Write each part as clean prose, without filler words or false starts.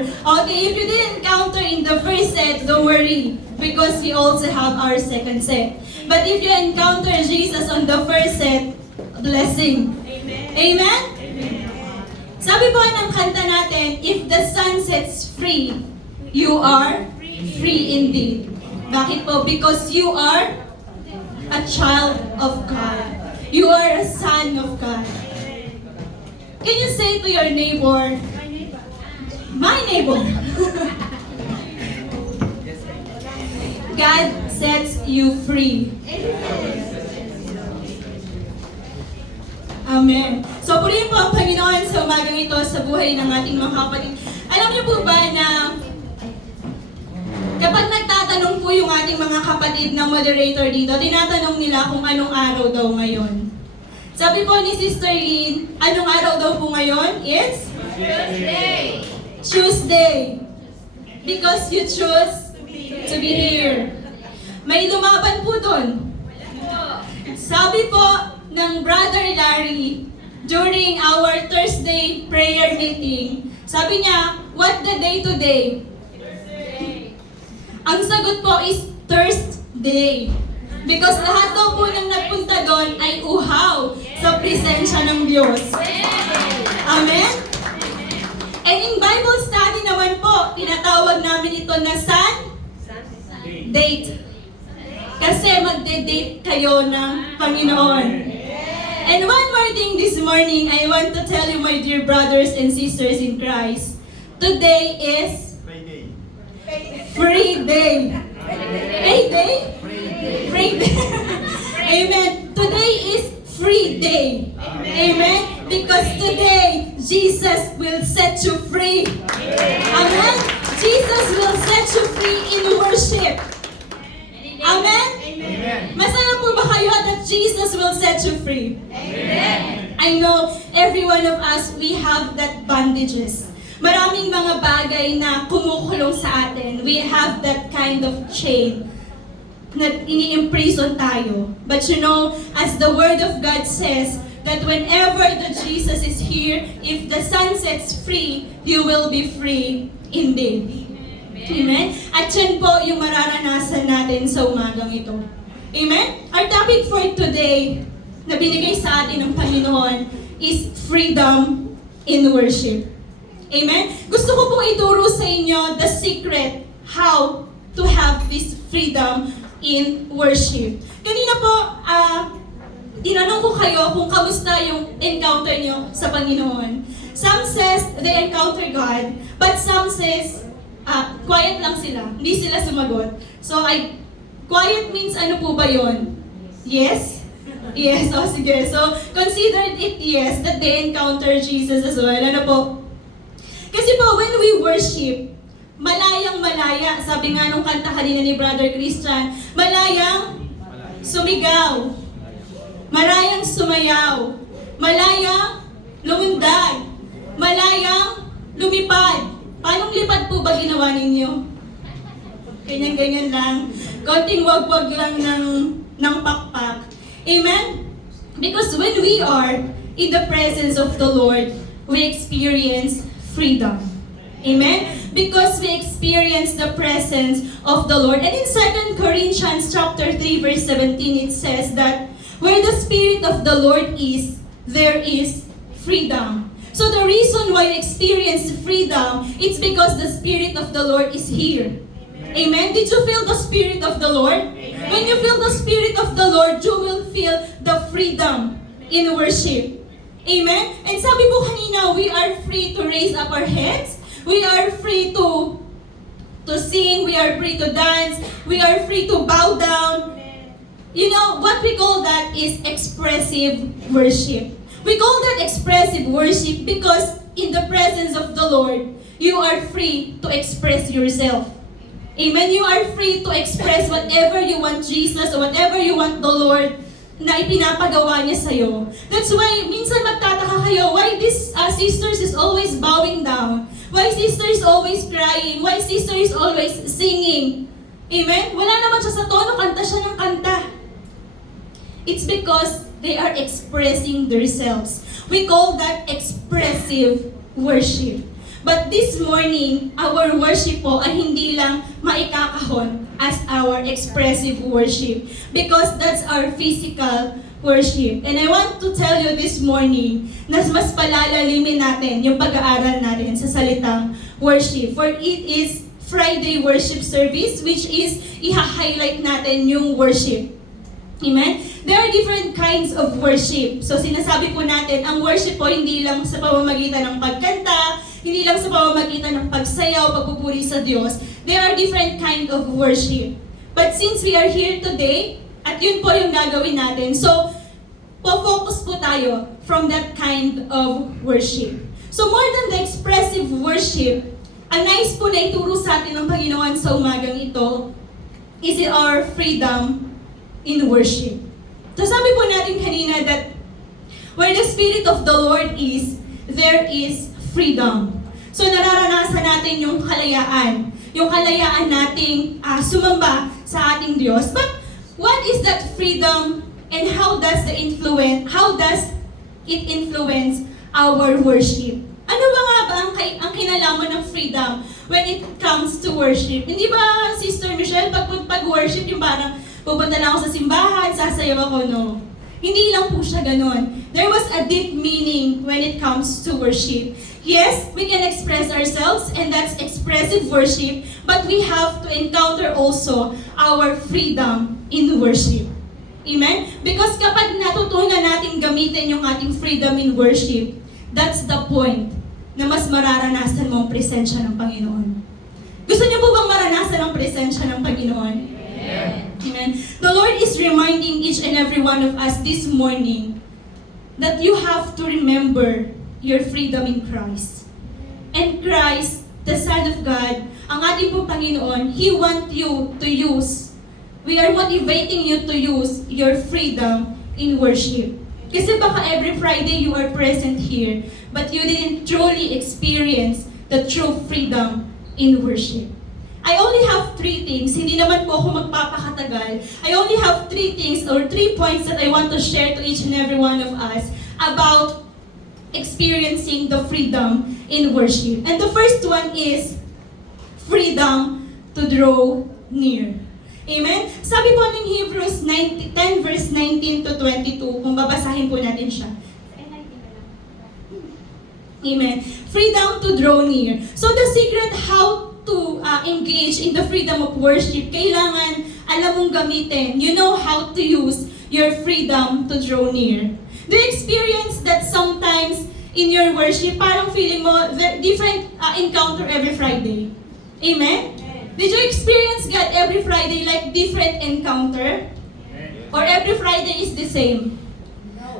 encounter. Okay, if you didn't encounter in the first set, don't worry. Because we also have our second set. But if you encounter Jesus on the first set, blessing. Amen? Sabi po ng kanta natin, if the sun sets free, you are free indeed. Bakit po? Because you are a child of God. You are a son of God. Can you say to your neighbor, my neighbor? God sets you free. Amen. So, purihin po ang Panginoon sa umagang ito sa buhay ng ating mga kapatid. Alam niyo po ba na kapag nagtatanong po yung ating mga kapatid na moderator dito, tinatanong nila kung anong araw daw ngayon. Sabi po ni Sister Lynn, anong araw daw po ngayon? It's Tuesday. Tuesday. Because you choose to be here. May lumaban po doon. Sabi po ng Brother Larry during our Thursday prayer meeting, sabi niya, what the day today? Ang sagot po is Thursday. Because lahat daw po ng nagpunta doon ay uhaw sa presensya ng Diyos. Amen? And in Bible study naman po, tinatawag namin ito na date. Kasi magde-date kayo ng Panginoon. And one more thing this morning, I want to tell you, my dear brothers and sisters in Christ, today is free day. Payday? Free day. Amen. Today is free day. Amen. Because today, Jesus will set you free. Amen. Jesus will set you free in worship. Amen? Masaya po ba kayo that Jesus will set you free? Amen. I know every one of us, we have that bandages. Maraming mga bagay na kumukulong sa atin. We have that kind of chain na ini-imprison tayo. But you know, as the Word of God says, that whenever the Jesus is here, if the sun sets free, you will be free indeed. Amen? At yan po yung mararanasan natin sa umagang ito. Amen? Our topic for today na binigay sa atin ng Panginoon is freedom in worship. Amen? Gusto ko pong ituro sa inyo the secret how to have this freedom in worship. Kanina po, tinanong ko kayo kung kamusta yung encounter nyo sa Panginoon. Some says they encounter God, but some says quiet lang sila. Hindi sila sumagot. So, quiet means ano po ba yon? Yes? Yes, o sige. So, consider it yes that they encounter Jesus as well. Ano po? Kasi po, when we worship, malayang-malaya, sabi nga nung kanta kanina ni Brother Christian, malayang sumigaw, malayang sumayaw, malayang lumundag, malayang lumipad. Paanong lipad po ba ginawa ninyo? Ganyan-ganyan lang. Konting wag-wag lang ng pakpak. Amen? Because when we are in the presence of the Lord, we experience freedom. Amen? Because we experience the presence of the Lord. And in 2 Corinthians chapter 3 verse 17, it says that where the Spirit of the Lord is, there is freedom. So the reason why you experience freedom, it's because the Spirit of the Lord is here. Amen? Did you feel the Spirit of the Lord? Amen. When you feel the Spirit of the Lord, you will feel the freedom in worship. Amen? And sabi po kanina, we are free to raise up our heads. We are free to sing. We are free to dance. We are free to bow down. You know, what we call that is expressive worship. We call that expressive worship because in the presence of the Lord, you are free to express yourself. Amen? You are free to express whatever you want Jesus or whatever you want the Lord na ipinapagawa niya sa'yo. That's why, minsan magtataka kayo, why this sisters is always bowing down? Why sister is always crying? Why sister is always singing? Amen? Wala naman siya sa tono, kanta siya ng kanta. It's because they are expressing themselves. We call that expressive worship. But this morning, our worship po ay hindi lang maikakahon as our expressive worship because that's our physical worship. And I want to tell you this morning na mas palalalimin natin yung pag-aaral natin sa salitang worship. For it is Friday worship service which is i-highlight natin yung worship. Amen? There are different kinds of worship. So sinasabi po natin, ang worship po hindi lang sa pamamagitan ng pagkanta, hindi lang sa pamamagitan ng pagsayaw, pagpupuri sa Diyos. There are different kind of worship. But since we are here today, at yun po yung gagawin natin, so po-focus po tayo from that kind of worship. So more than the expressive worship, ang nais po na ituro sa atin ng Panginoon sa umagang ito is our freedom in worship. So sabi po natin kanina that where the Spirit of the Lord is, there is freedom. So nararanasan natin yung kalayaan nating sumamba sa ating Diyos. But what is that freedom and how does it influence our worship? Ano ba nga ba ang kinalaman ng freedom when it comes to worship? Hindi ba, Sister Michelle, pag-worship yung parang pupunta lang ako sa simbahan, sasayaw ako, no? Hindi lang po siya ganun. There was a deep meaning when it comes to worship. Yes, we can express ourselves, and that's expressive worship, but we have to encounter also our freedom in worship. Amen? Because kapag natutunan natin gamitin yung ating freedom in worship, that's the point na mas mararanasan mo ang presensya ng Panginoon. Gusto niyo po bang maranasan ang presensya ng Panginoon? Amen. The Lord is reminding each and every one of us this morning that you have to remember your freedom in Christ. And Christ, the Son of God, ang ating pong Panginoon, He wants you to use. We are motivating you to use your freedom in worship. Kasi baka every Friday you are present here, but you didn't truly experience the true freedom in worship. I only have 3 things. Hindi naman po ako magpapakatagal. I only have 3 things or 3 points that I want to share to each and every one of us about experiencing the freedom in worship. And the first one is freedom to draw near. Amen? Sabi po ng Hebrews 10 verse 19 to 22, kung babasahin po natin siya. Amen. Freedom to draw near. So the secret how to engage in the freedom of worship, kailangan alam mong gamitin. You know how to use your freedom to draw near. Do you experience that sometimes in your worship, parang feeling mo different encounter every Friday? Amen? Did you experience God every Friday like different encounter? Or every Friday is the same?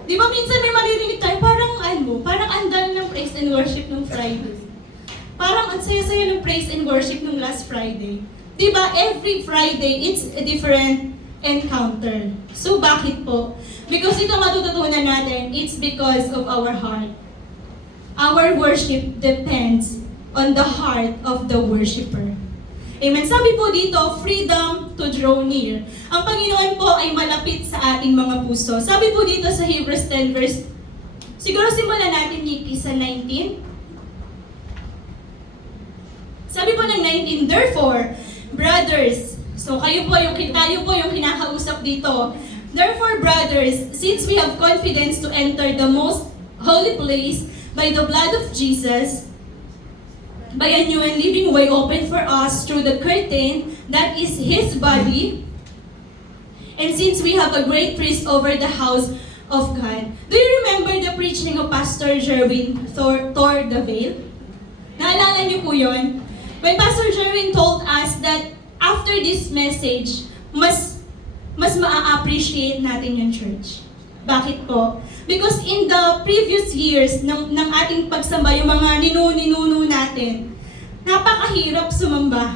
Di ba minsan may maririnig tayo, parang andan ng praise and worship nung Friday. Parang ang saya-saya ng praise and worship nung last Friday. Di ba? Every Friday, it's a different encounter. So bakit po? Because ito matututunan natin, it's because of our heart. Our worship depends on the heart of the worshiper. Amen. Sabi po dito, freedom to draw near. Ang Panginoon po ay malapit sa ating mga puso. Sabi po dito sa Hebrews 10 verse, siguro simulan natin Nikki sa 19. Sabi po ng 19, therefore, brothers, so tayo po yung kinakausap dito. Therefore, brothers, since we have confidence to enter the most holy place by the blood of Jesus, by a new and living way open for us through the curtain that is His body, and since we have a great priest over the house of God. Do you remember the preaching of Pastor Jerwin tore the veil? Naalala niyo po yun? When Pastor Jerwin told us that after this message, mas ma-appreciate natin yung church. Bakit po? Because in the previous years ng ating pagsamba, yung mga ninuno natin, napakahirap sumamba.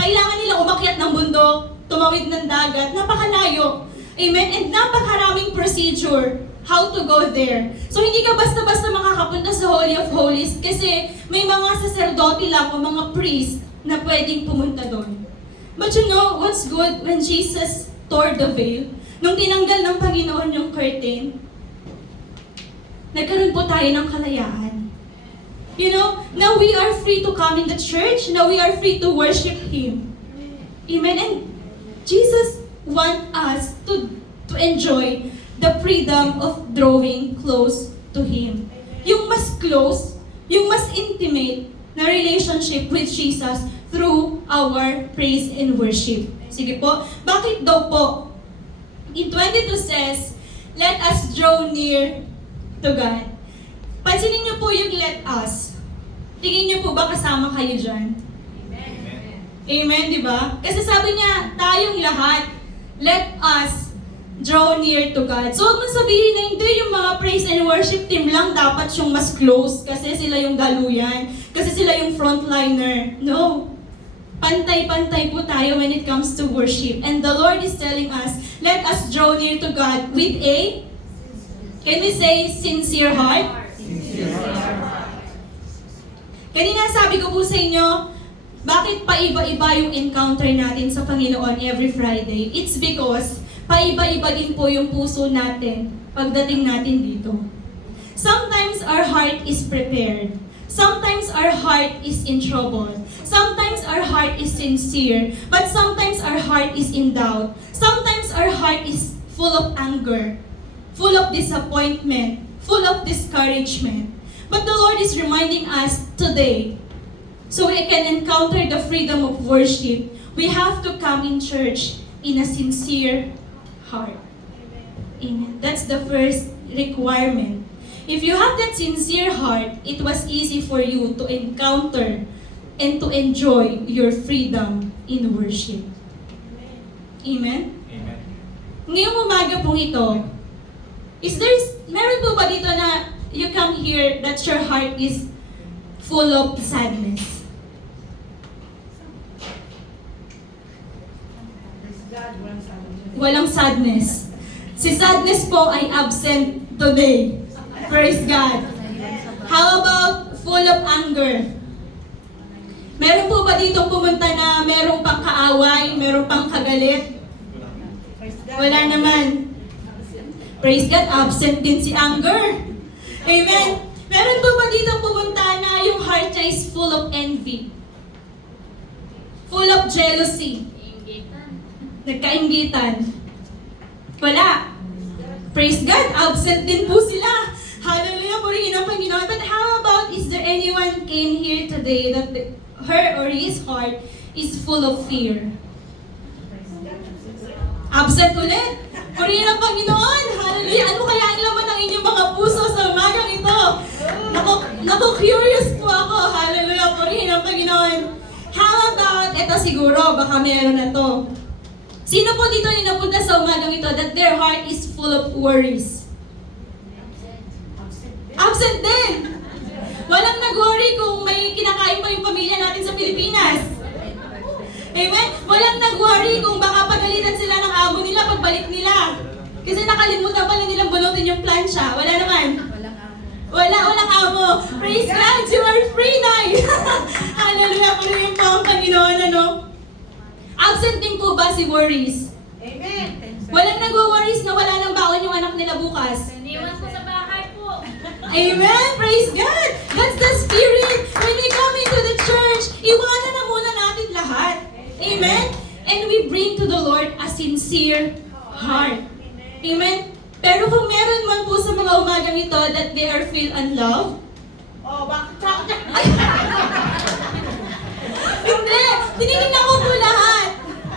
Kailangan nila umakyat ng bundok, tumawid ng dagat, napakalayo. Amen? And napakaraming procedure how to go there. So hindi ka basta-basta makakapunta sa Holy of Holies kasi may mga sacerdote lang o mga priest na pwedeng pumunta doon. But you know what's good when Jesus tore the veil? Nung tinanggal ng Panginoon yung curtain, nagkaroon po tayo ng kalayaan. You know, now we are free to come in the church. Now we are free to worship Him. Amen. And Jesus wants us to enjoy the freedom of drawing close to Him. Yung mas close, yung mas intimate na relationship with Jesus through our praise and worship. Sige po, bakit daw po? In 22 says, let us draw near to God. Pansinin niyo po yung let us. Tingin niyo po ba kasama kayo dyan? Amen, di ba? Kasi sabi niya, tayong lahat, let us draw near to God. So, huwag mong sabihin na hindi yung mga praise and worship team lang dapat yung mas close kasi sila yung daluyan, kasi sila yung frontliner. No. Pantay-pantay po tayo when it comes to worship. And the Lord is telling us, let us draw near to God with a, can we say, sincere heart? Kanina sabi ko po sa inyo, bakit paiba-iba yung encounter natin sa Panginoon every Friday? It's because paiba-iba din po yung puso natin pagdating natin dito. Sometimes our heart is prepared. Sometimes our heart is in trouble. Sometimes our heart is sincere. But sometimes our heart is in doubt. Sometimes our heart is full of anger, full of disappointment, full of discouragement. But the Lord is reminding us today, so we can encounter the freedom of worship, we have to come in church in a sincere heart. Amen. That's the first requirement. If you have that sincere heart, it was easy for you to encounter and to enjoy your freedom in worship. Amen? Amen. Ngayong umaga pong ito, meron po ba dito na you come here that your heart is full of sadness? Walang sadness. Si sadness po ay absent today. Praise God. How about full of anger? Meron po ba dito pumunta na merong pang kaaway, merong pang kagalit? Wala naman. Praise God, absent din si anger. Amen. Meron po ba dito pumunta na yung heart niya is full of envy? Full of jealousy? Nagkainggitan? Wala. Praise God, absent din po sila. Hallelujah, purihin ang Panginoon. But how about, is there anyone came here today that her or his heart is full of fear? Absent ulit. Purihin ang Panginoon. Hallelujah. Ano kaya ang laman ng inyong mga puso sa umagang ito? Naku-curious po ako. Hallelujah. Purihin ang Panginoon. How about, ito siguro, baka meron na to. Sino po dito yung napunta sa umagang ito that their heart is full of worries? Absent din. Walang nag-worry kung may kinakain pa yung pamilya natin sa Pilipinas. Amen? Walang nag-worry kung baka pagalitan sila ng amo nila pagbalik nila. Kasi nakalimutan pala nilang bunutin yung plancha. Wala naman. Walang amo. Praise God, you are free now. Hallelujah, purihin po ang Panginoon, ano? Absent din po ba si worries? Amen. Walang nag-worries na wala nang baon yung anak nila bukas. Iniwan ko sa bahay po. Amen! Praise God! That's the spirit! When we come into the church, iwanan na muna natin lahat. Amen? And we bring to the Lord a sincere heart. Amen? Pero kung meron man po sa mga umagang ito that they are feel unloved, Oh, bakit? hindi! Tinignan ko po lahat.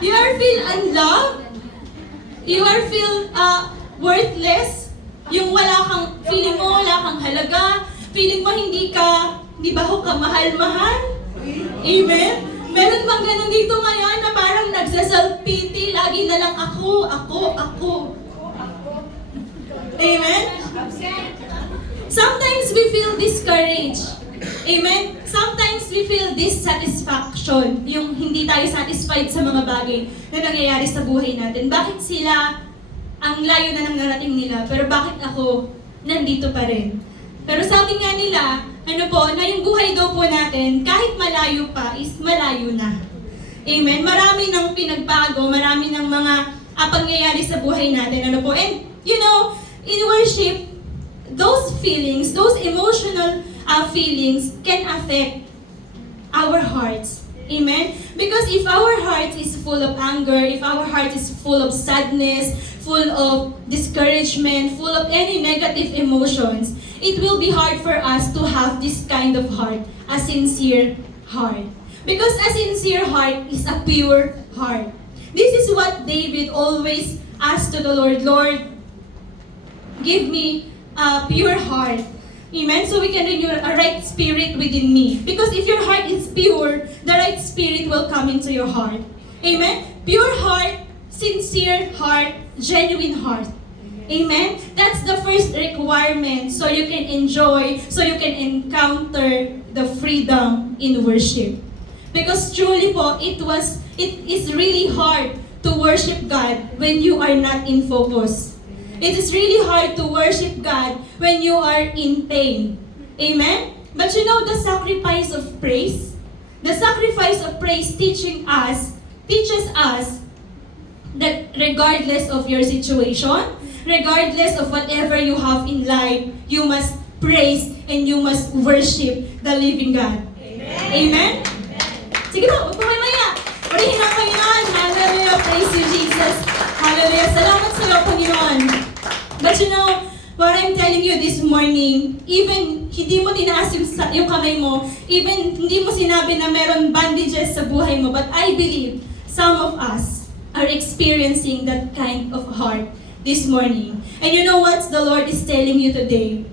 You are feel unloved. You are feel worthless. Yung wala kang, feeling mo wala kang halaga. Feeling mo hindi ba ako kamahal-mahal? Amen? Meron bang ganun dito ngayon na parang nagsa-self-pity, lagi na lang ako. Amen? Sometimes we feel discouraged. Amen? Sometimes we feel dissatisfaction. Yung hindi tayo satisfied sa mga bagay na nangyayari sa buhay natin. Bakit sila ang layo na nang narating nila, pero bakit ako nandito pa rin? Pero sabi nga nila, na yung buhay daw po natin, kahit malayo pa, is malayo na. Amen? Marami nang pinagbago, marami ng mga pangyayari sa buhay natin. And, in worship, those feelings, those emotional feelings can affect our hearts. Amen? Because if our heart is full of anger, if our heart is full of sadness, full of discouragement, full of any negative emotions, it will be hard for us to have this kind of heart, a sincere heart. Because a sincere heart is a pure heart. This is what David always asked to the Lord, Lord, give me a pure heart. Amen? So we can renew a right spirit within me. Because if your heart is pure, the right spirit will come into your heart. Amen? Pure heart, sincere heart, genuine heart. Amen? That's the first requirement so you can enjoy, so you can encounter the freedom in worship. Because truly po, it is really hard to worship God when you are not in focus. It is really hard to worship God when you are in pain. Amen? But you know the sacrifice of praise? The sacrifice of praise teaches us that regardless of your situation, regardless of whatever you have in life, you must praise and you must worship the living God. Amen? Sige po, huwag po kayo maya. Purihin ang Panginoon. Hallelujah. Praise you, Jesus. Hallelujah. Salamat sa iyo, Panginoon. But you know, what I'm telling you this morning, even hindi mo tinaas yung kamay mo, even hindi mo sinabi na meron bandages sa buhay mo, but I believe some of us are experiencing that kind of heart this morning. And you know what the Lord is telling you today?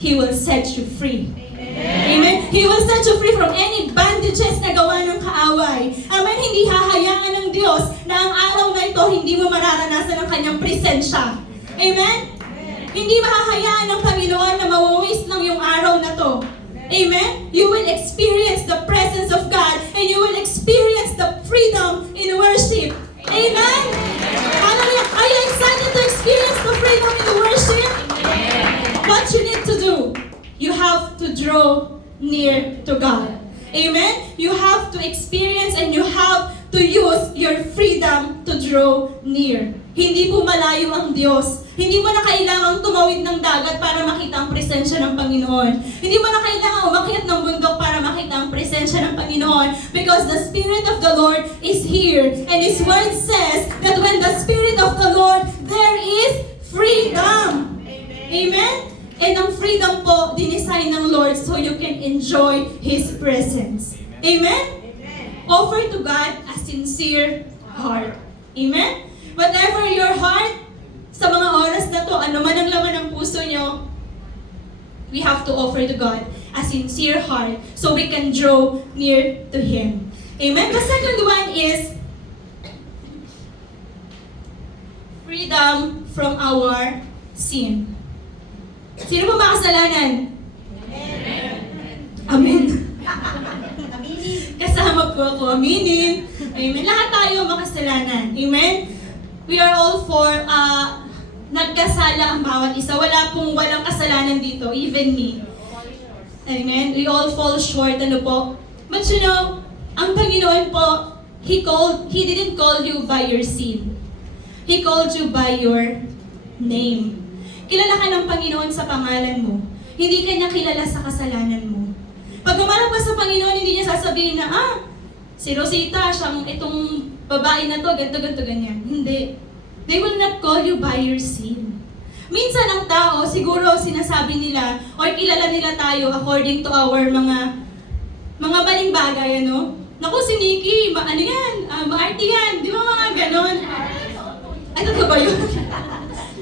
He will set you free. Amen? He will set you free from any bandages na gawa ng kaaway. Amen? Hindi hahayaan ng Diyos na ang araw na ito hindi mo mararanasan ang kanyang presensya. Amen? Hindi mahahayaan ng Panginoon na mawawaste lang yung araw na to. Amen? You will experience the presence of God and you will experience the freedom in worship. Amen? Hallelujah. Are you excited to experience the freedom in worship? What you need to do, you have to draw near to God. Amen? You have to experience and you have to use your freedom to draw near. Hindi po malayo ang Diyos. Hindi mo na kailangang tumawid ng dagat para makita ang presensya ng Panginoon. Hindi mo na kailangang umakyat ng bundok para makita ang presensya ng Panginoon. Because the Spirit of the Lord is here. And His Word says that when the Spirit of the Lord, there is freedom. Amen? And ang freedom po, dinesign ng Lord so you can enjoy His presence. Amen? Offer to God a sincere heart. Amen? Whatever your heart, sa mga oras na to, ano man ang laman ng puso nyo, we have to offer to God a sincere heart so we can draw near to Him. Amen? The second one is freedom from our sin. Sino po makasalanan? Amen. Kasama po ako. Aminin. Amen. Lahat tayo makasalanan. Amen. We are all for nagkasala ang bawat isa. Walang kasalanan dito. Even me. Amen. We all fall short. Ano po? But you know, ang Panginoon po, He didn't call you by your sin. He called you by your name. Kilala ka ng Panginoon sa pangalan mo. Hindi ka niya kilala sa kasalanan mo. Pag umarap ka sa Panginoon, hindi niya sasabihin na, si Rosita, siyang itong babae na to, ganto, ganyan. Hindi. They will not call you by your sin. Minsan ang tao, siguro sinasabi nila, or kilala nila tayo according to our mga maling bagay, ano? Naku, si Nikki, ano yan? Maarte yan. Di ba mga ganon? Ay, totoo ba yun?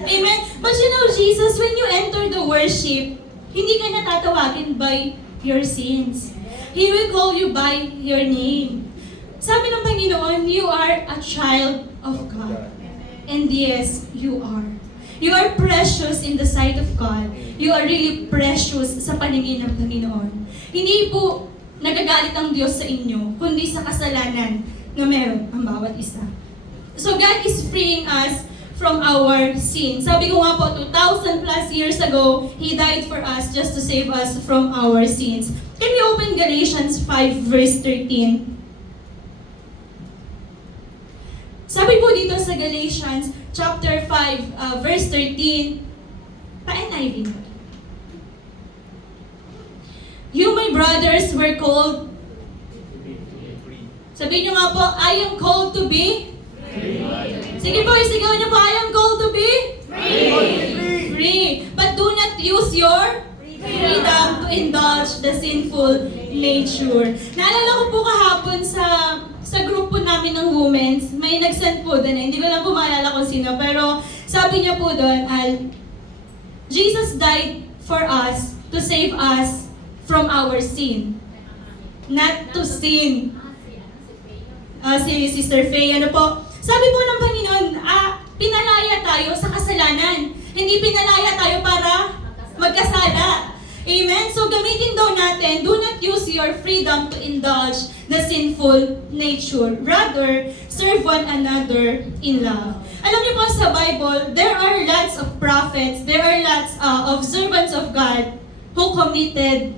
Amen? But you know, Jesus, when you enter the worship, hindi ka niya tatawagin by your sins. He will call you by your name. Sabi ng Panginoon, you are a child of God. And yes, you are. You are precious in the sight of God. You are really precious sa paningin ng Panginoon. Hindi po nagagalit ang Diyos sa inyo, kundi sa kasalanan na meron ang bawat isa. So God is freeing us from our sin. Sabi ko nga po, 2,000 plus years ago, He died for us just to save us from our sins. Can we open Galatians 5 verse 13? Sabi po dito sa Galatians chapter 5 verse 13, pa-NIV mo. You, my brothers, were called. Sabihin nyo nga po, I am called to be. Sige po, isigaw nyo po, I am called to be. Free. But do not use your freedom to indulge the sinful nature. Naalala ko po kahapon sa grupo namin ng women's, may nag-send po doon. Hindi ko lang po maalala kung sino, pero sabi niya po doon, Jesus died for us to save us from our sin. Not to sin. Si Sister Faye, ano po? Sabi po ng Panginoon, pinalaya tayo sa kasalanan. Hindi pinalaya tayo para magkasala. Amen? So gamitin daw natin, do not use your freedom to indulge the sinful nature. Rather, serve one another in love. Alam niyo po sa Bible, there are lots of prophets, there are lots of servants of God who committed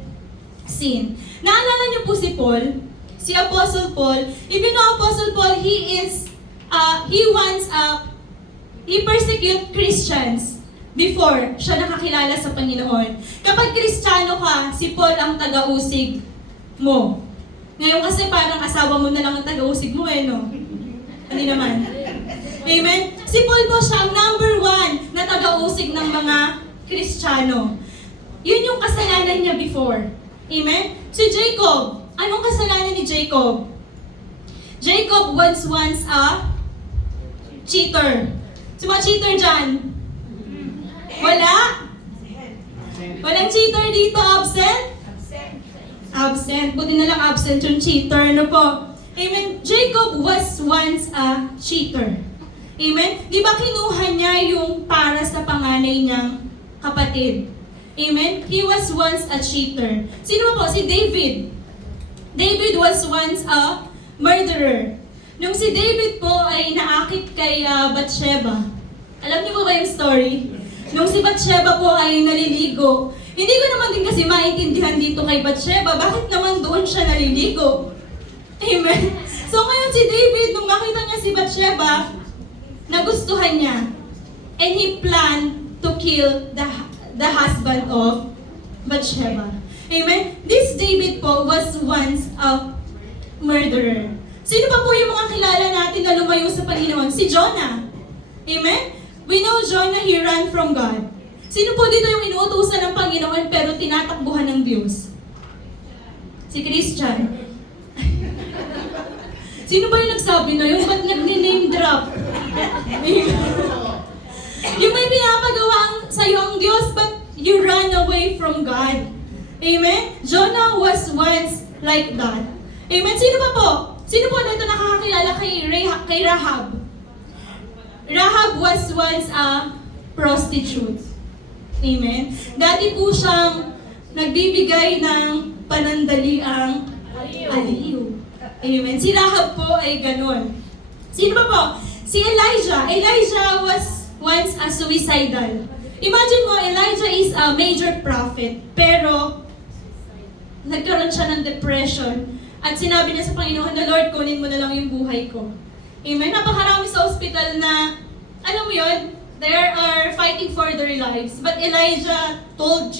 sin. Naalala niyo po si Paul, si Apostle Paul. Even though Apostle Paul, he persecute Christians before siya nakakilala sa Panginoon. Kapag Kristiyano ka, si Paul ang taga-usig mo. Ngayon kasi parang asawa mo na lang ang taga-usig mo no? Hindi naman. Amen? Si Paul po siya ang number 1 na taga-usig ng mga Kristiyano. Yun yung kasalanan niya before. Amen? Si Jacob, anong kasalanan ni Jacob? Jacob was once a cheater. Si mga cheater dyan? Wala? Walang cheater dito, absent? Absent. Buti na lang absent yung cheater, no po? Amen? Jacob was once a cheater. Amen? Di ba kinuha niya yung para sa panganay niyang kapatid? Amen? He was once a cheater. Sino po? Si David. David was once a murderer. Nung si David po ay naakit kay Bathsheba. Alam niyo po ba yung story? Nung si Bathsheba po ay naliligo, hindi ko naman din kasi maintindihan dito kay Bathsheba, bakit naman doon siya naliligo? Amen? So ngayon si David, nung makita niya si Bathsheba, nagustuhan niya. And he planned to kill the husband of Bathsheba. Amen? This David po was once a murderer. Sino pa po yung mga kilala natin na lumayo sa Panginoon? Si Jonah. Amen? We know Jonah, he ran from God. Sino po dito yung inuutusan ng Panginoon pero tinatakbuhan ng Diyos? Si Christian. Sino ba yung nagsabi na yung ba't nag-name drop? Yung may pinapagawa sa'yo ang Diyos but you ran away from God. Amen? Jonah was once like that. Amen? Sino pa po? Sino po dito nakakakilala kay Rahab? Rahab was once a prostitute. Amen? Dati po siyang nagbibigay ng panandaliang aliw. Amen? Si Rahab po ay ganon. Sino pa po? Si Elijah. Elijah was once a suicidal. Imagine mo, Elijah is a major prophet, pero nagkaroon siya ng depression at sinabi niya sa Panginoon na, Lord, kunin mo na lang yung buhay ko. Amen? Napakarami sa ospital na, alam mo yun, they are fighting for their lives. But Elijah told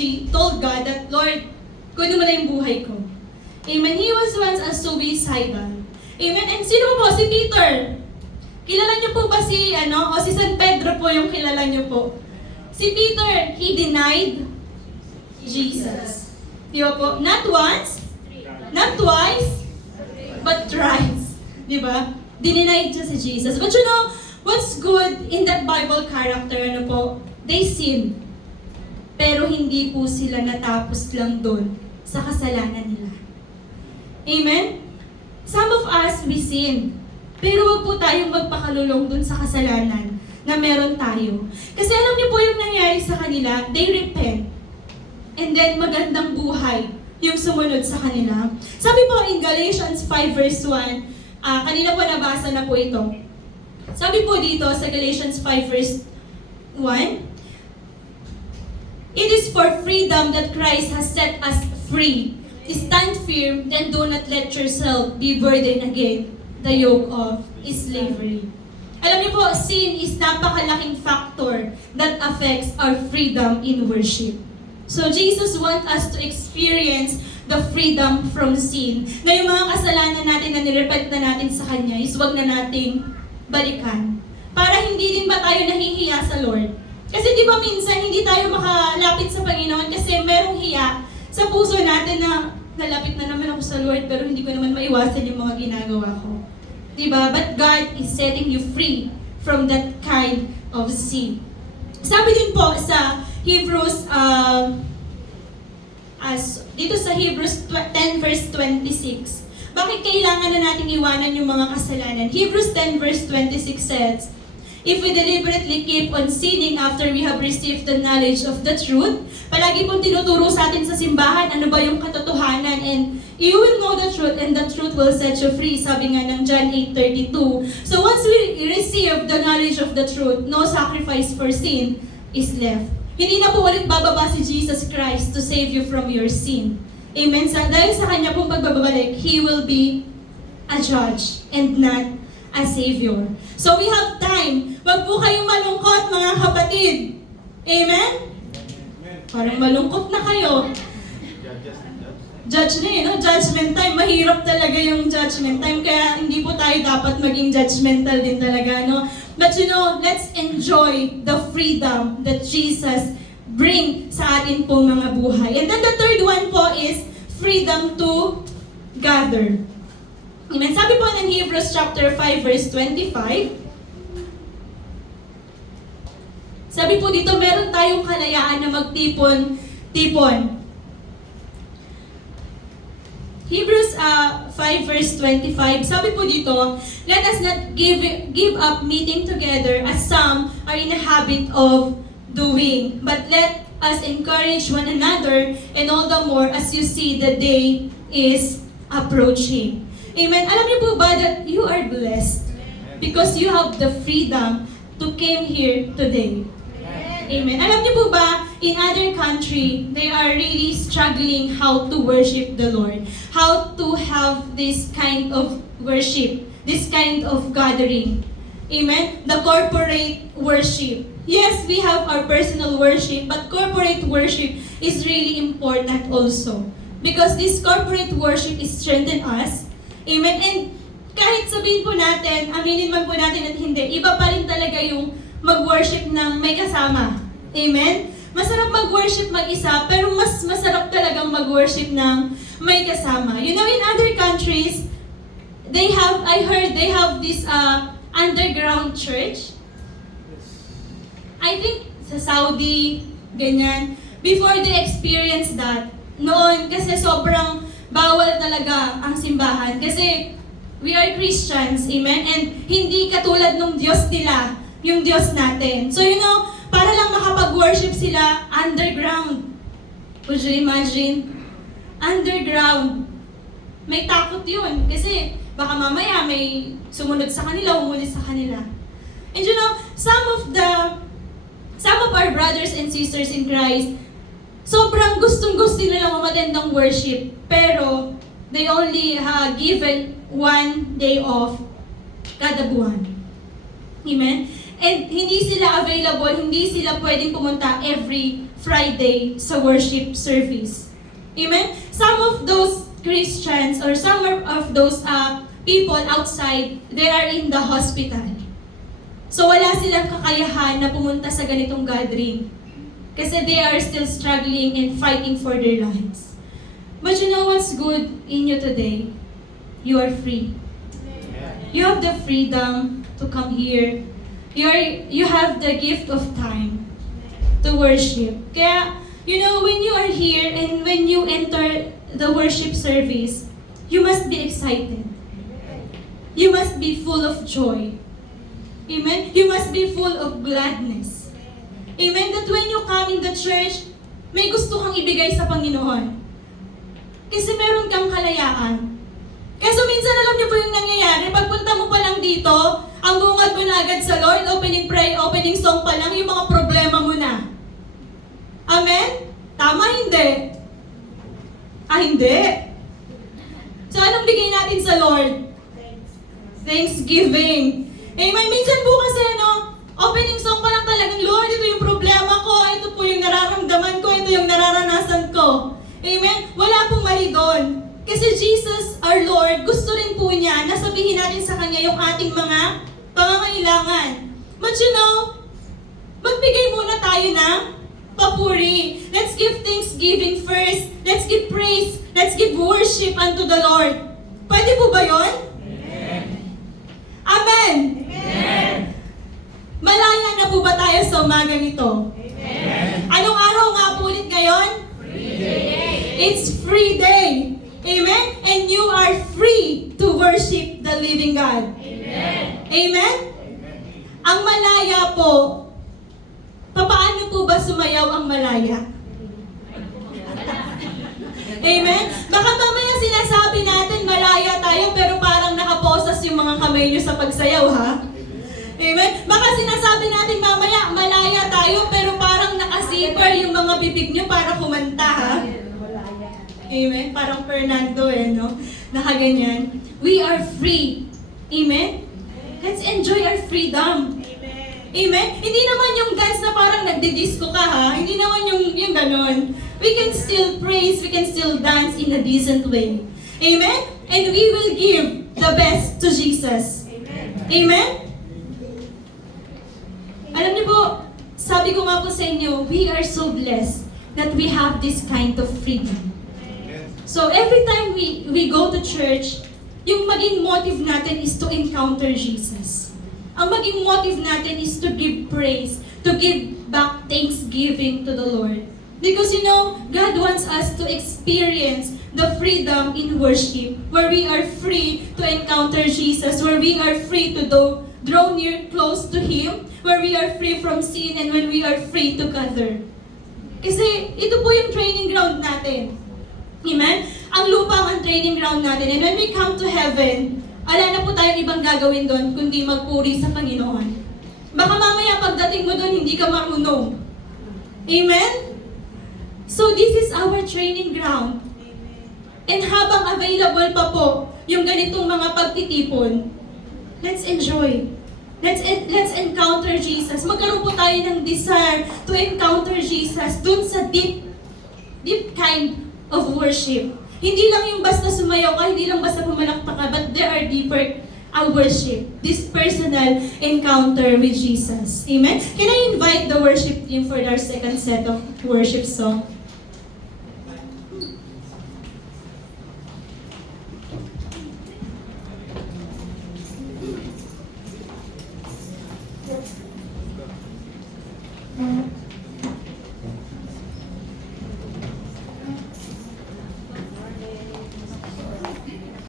God that, Lord, kunin mo na yung buhay ko. Amen? He was once a suicidal. Amen? And sino po? Si Peter. Kilala niyo po ba si San Pedro po yung kilala niyo po? Si Peter, he denied Jesus. Di ba po? Not once, not twice, but thrice. Di ba? Denied siya si Jesus. But you know, what's good in that Bible character, they sinned. Pero hindi po sila natapos lang doon sa kasalanan nila. Amen? Some of us, we sinned. Pero wag po tayong magpakalulong doon sa kasalanan na meron tayo. Kasi alam niyo po yung nangyari sa kanila, they repent. And then magandang buhay yung sumunod sa kanila. Sabi po in Galatians 5 verse 1, kanina po nabasa na po ito. Sabi po dito sa Galatians 5 verse 1, it is for freedom that Christ has set us free. Stand firm, then do not let yourself be burdened again the yoke of slavery. Alam niyo po, sin is napakalaking factor that affects our freedom in worship. So Jesus wants us to experience the freedom from sin. Na yung mga kasalanan natin na nirepent na natin sa Kanya is wag na nating balikan. Para hindi din ba tayo nahihiya sa Lord? Kasi di ba minsan hindi tayo makalapit sa Panginoon kasi merong hiya sa puso natin na nalapit na naman ako sa Lord pero hindi ko naman maiwasan yung mga ginagawa ko. Di ba? But God is setting you free from that kind of sin. Sabi din po sa Hebrews, dito sa Hebrews 10 verse 26, bakit kailangan na natin iwanan yung mga kasalanan? Hebrews 10 verse 26 says, if we deliberately keep on sinning after we have received the knowledge of the truth, palagi pong tinuturo sa atin sa simbahan, ano ba yung katotohanan, and you will know the truth, and the truth will set you free, sabi nga ng John 8:32. So once we receive the knowledge of the truth, no sacrifice for sin is left. Hindi na po ulit bababa si Jesus Christ to save you from your sin. Amen? Dahil sa Kanya pong pagbabalik, He will be a judge and not a Savior. So we have time. Wag po kayong malungkot, mga kapatid. Amen? Parang malungkot na kayo. Judge na no? Judgment time. Mahirap talaga yung judgment time. Kaya hindi po tayo dapat maging judgmental din talaga, no? But let's enjoy the freedom that Jesus bring sa atin po mga buhay. And then the third one po is freedom to gather. Amen. Sabi po ng Hebrews chapter 5 verse 25, sabi po dito, meron tayong kalayaan na magtipon-tipon. Hebrews 5 verse 25, sabi po dito, let us not give up meeting together as some are in a habit of doing, but let us encourage one another, and all the more as you see the day is approaching. Amen. Alam niyo po ba that you are blessed because you have the freedom to came here today? Amen. Alam niyo po ba, in other country, they are really struggling how to worship the Lord. How to have this kind of worship, this kind of gathering. Amen? The corporate worship. Yes, we have our personal worship, but corporate worship is really important also. Because this corporate worship is strengthen us. Amen? And kahit sabihin po natin, aminin man po natin at hindi, iba pa rin talaga yung mag-worship ng may kasama. Amen? Masarap mag-worship mag-isa, pero mas masarap talagang mag-worship ng may kasama. You know, in other countries, I heard they have this underground church. I think sa Saudi, ganyan. Before they experience that, noon, kasi sobrang bawal talaga ang simbahan. Kasi we are Christians, amen? And hindi katulad ng Diyos nila, yung Diyos natin. So para lang makapag-worship sila underground. Would you imagine? Underground. May takot yun. Kasi baka mamaya may sumunod sa kanila, umulit sa kanila. And some of our brothers and sisters in Christ, sobrang gustong-gusto nila umattend ng worship. Pero they only given one day off kada buwan. Amen? And hindi sila available, hindi sila pwedeng pumunta every Friday sa worship service. Amen? Some of those Christians or some of those people outside, they are in the hospital. So wala silang kakayahan na pumunta sa ganitong gathering. Kasi they are still struggling and fighting for their lives. But you know what's good in you today? You are free. You have the freedom to come here. You have the gift of time to worship. Kaya, when you are here and when you enter the worship service, you must be excited. You must be full of joy. Amen? You must be full of gladness. Amen? That when you come in the church, may gusto kang ibigay sa Panginoon. Kasi meron kang kalayaan. Kaso minsan alam niyo po yung nangyayari, pagpunta mo pa lang dito, ang bungad mo na agad sa Lord, opening song pa lang, yung mga problema mo na. Amen? Tama, hindi? Hindi. So anong bigay natin sa Lord? Thanksgiving. Amen? Minsan po kasi opening song pa lang talagang, Lord, ito yung problema ko, ito po yung nararamdaman ko, ito yung nararanasan ko. Amen? Amen? Wala pong mali doon. Kasi Jesus, our Lord, gusto rin po niya na sabihin natin sa Kanya yung ating mga pangangailangan. But you know, magbigay muna tayo ng papuri. Let's give thanksgiving first. Let's give praise. Let's give worship unto the Lord. Pwede po ba yun? Amen. Amen. Malaya na po ba tayo sa umaga nito? Amen. Anong araw nga po ulit ngayon? It's free day. Amen? And you are free to worship the living God. Amen. Amen? Ang malaya po, papaano po ba sumayaw ang malaya? Amen? Baka mamaya sinasabi natin malaya tayo pero parang nakaposas yung mga kamay nyo sa pagsayaw, ha? Amen? Baka sinasabi natin mamaya malaya tayo pero parang nakasiper yung mga bibig nyo para kumanta, ha? Amen? Parang Fernando no? Nakaganyan. We are free. Amen? Let's enjoy our freedom. Amen? Hindi naman yung dance na parang nagdi-disco ka, ha? Hindi naman yung ganon. We can still praise, we can still dance in a decent way. Amen? And we will give the best to Jesus. Amen? Alam niyo po, sabi ko nga po sa inyo, we are so blessed that we have this kind of freedom. So every time we go to church, yung maging motive natin is to encounter Jesus. Ang maging motive natin is to give praise, to give back thanksgiving to the Lord. Because you know, God wants us to experience the freedom in worship, where we are free to encounter Jesus, where we are free to draw near close to Him, where we are free from sin, and when we are free to gather. Kasi ito po yung training ground natin. Amen? Ang lupa ang training ground natin. And when we come to heaven, wala na po tayong ibang gagawin doon kundi magpuri sa Panginoon. Baka mamaya pagdating mo doon, hindi ka marunong. Amen? So this is our training ground. And habang available pa po yung ganitong mga pagtitipon, let's enjoy. Let's encounter Jesus. Magkaroon po tayo ng desire to encounter Jesus dun sa deep kind of worship. Hindi lang yung basta sumayaw ka, hindi lang basta pumalakpak ka, but there are deeper worship. This personal encounter with Jesus. Amen? Can I invite the worship team for our second set of worship song?